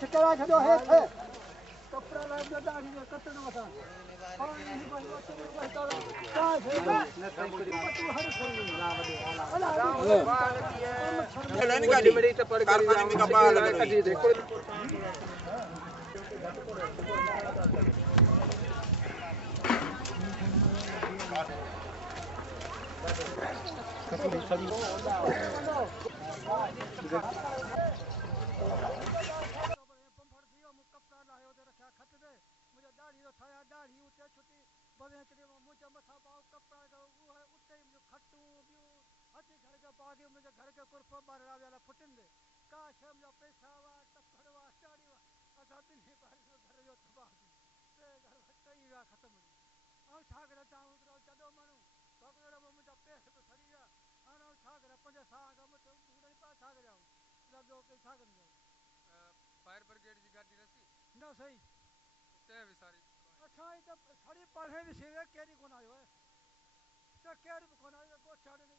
ठिकाना छॾो हेठि कपिड़ा लाइ दाढ़ी जो कटणो वठां पाणी बस घर के कुर्फ बार वाला फुटंदे का शम जो पैसा वा टपड़वा स्टाड़ी वा असा दिन ही बार जो घर जो तबाह ते घर कई वा खत्म और छाग रता उतरो चडो मानु भगवान वो मुझा पैर तो सड़ी जा और छाग र पंज साग मत उड़े पा छाग जाऊ लगो के छाग न फायर ब्रिगेड जी गाड़ी रसी ना सही ते विसारी अच्छा ई तो सड़ी पढ़े भी सेवे केरी कोन आयो है तो केर कोन आयो को छाड़ नहीं